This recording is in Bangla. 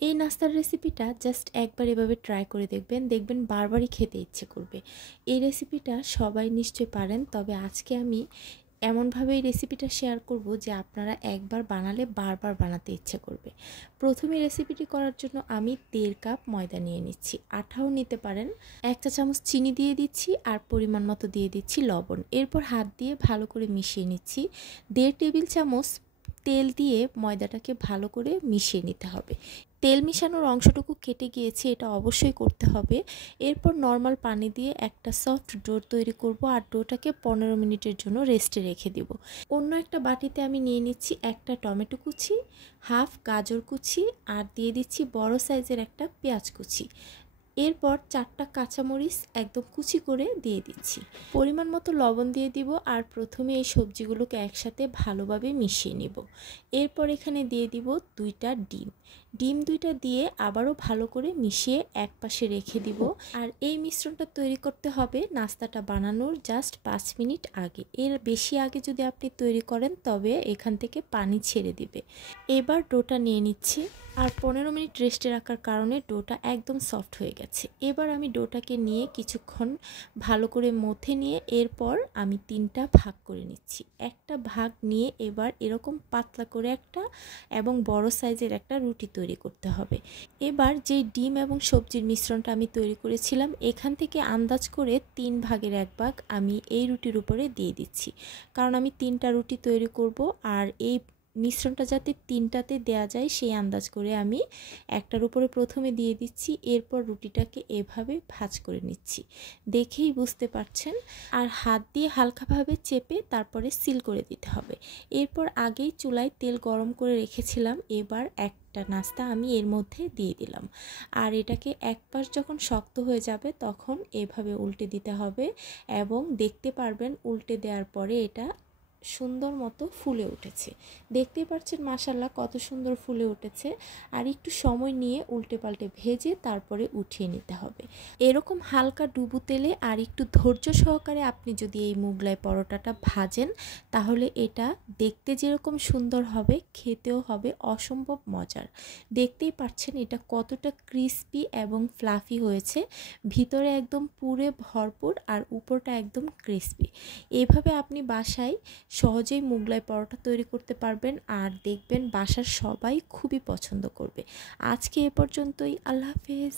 এই নাস্তার রেসিপিটা জাস্ট একবার এভাবে ট্রাই করে দেখবেন, দেখবেন বারবারই খেতে ইচ্ছে করবে। এই রেসিপিটা সবাই নিশ্চয়ই পারেন, তবে আজকে আমি এমনভাবে এই রেসিপিটা শেয়ার করব যে আপনারা একবার বানালে বারবার বানাতে ইচ্ছে করবে। প্রথমে রেসিপিটি করার জন্য আমি 1.5 কাপ ময়দা নিয়ে নিচ্ছি, আটাও নিতে পারেন। 1 চা চামচ চিনি দিয়ে দিচ্ছি আর পরিমাণ মতো দিয়ে দিচ্ছি লবণ। এরপর হাত দিয়ে ভালো করে মিশিয়ে নিচ্ছি। 1.5 টেবিল চামচ তেল দিয়ে ময়দাটাকে ভালো করে মিশিয়ে নিতে হবে। তেল মিশানোর অংশটুকু কেটে গিয়েছে, এটা অবশ্যই করতে হবে। এরপর নর্মাল পানি দিয়ে একটা সফট ডো তৈরি করব আর ডোটাকে 15 মিনিটের জন্য রেস্টে রেখে দেব। অন্য একটা বাটিতে আমি নিয়ে নিচ্ছি একটা টমেটো কুচি, হাফ গাজর কুচি আর দিয়ে দিচ্ছি বড় সাইজের একটা পেঁয়াজ কুচি। এরপর 4টা কাঁচামরিচ একদম কুচি করে দিয়ে দিচ্ছি। পরিমাণ মতো লবণ দিয়ে দিব আর প্রথমে এই সবজিগুলোকে একসাথে ভালোভাবে মিশিয়ে নিব। এরপর এখানে দিয়ে দিব 2টা ডিম। ডিম 2টা দিয়ে আবারও ভালো করে মিশিয়ে এক পাশে রেখে দিব। আর এই মিশ্রণটা তৈরি করতে হবে নাস্তাটা বানানোর জাস্ট 5 মিনিট আগে। এর বেশি আগে যদি আপনি তৈরি করেন তবে এখান থেকে পানি ছেড়ে দিবে। এবার ডোটা নিয়ে নিচ্ছি আর 15 মিনিট রেস্টে রাখার কারণে ডোটা একদম সফট হয়ে গেছে। এবার আমি ডোটাকে নিয়ে কিছুক্ষণ ভালো করে মথে নিয়ে এরপর আমি 3টা ভাগ করে নিচ্ছি। একটা ভাগ নিয়ে এবার এরকম পাতলা করে একটা এবং বড় সাইজের একটা রুটি তৈরি করতে হবে। এবার যে ডিম এবং সবজির মিশ্রণটা আমি তৈরি করেছিলাম এখান থেকে আন্দাজ করে 3 ভাগের 1 ভাগ আমি এই রুটির উপরে দিয়ে দিচ্ছি, কারণ আমি 3টা রুটি তৈরি করব আর এই মিশ্রণটা যাতে 3টাতে দেয়া যায় সেই আন্দাজ করে আমি একটার উপরে প্রথমে দিয়ে দিচ্ছি। এরপর রুটিটাকে এভাবে ভাঁজ করে নিচ্ছি, দেখেই বুঝতে পারছেন। আর হাত দিয়ে হালকাভাবে চেপে তারপরে সিল করে দিতে হবে। এরপর আগেই চুলায় তেল গরম করে রেখেছিলাম, এবার একটা নাস্তা আমি এর মধ্যে দিয়ে দিলাম আর এটাকে এক পাশ যখন শক্ত হয়ে যাবে তখন এভাবে উল্টে দিতে হবে এবং দেখতে পারবেন উল্টে দেওয়ার পরে এটা সুন্দর মতো ফুলে উঠেছে। দেখতেই পাচ্ছেন মাশাআল্লাহ কত সুন্দর ফুলে উঠেছে। আর একটু সময় নিয়ে উল্টে পাল্টে ভেজে তারপরে উঠিয়ে নিতে হবে। এরকম হালকা ডুবো তেলে আর একটু ধৈর্য সহকারে আপনি যদি এই মোগলাই পরোটাটা ভাজেন তাহলে এটা দেখতে যেরকম সুন্দর হবে খেতেও হবে অসম্ভব মজার। দেখতেই পাচ্ছেন এটা কতটা ক্রিস্পি এবং ফ্লাফি হয়েছে, ভিতরে একদম পুরে ভরপুর আর উপরটা একদম ক্রিস্পি। এইভাবে আপনি বাসায় সহজেই মোগলাই পরোটা তৈরি করতে পারবেন আর দেখবেন বাসার সবাই খুবই পছন্দ করবে। আজকে এ পর্যন্তই, আল্লাহ হাফেজ।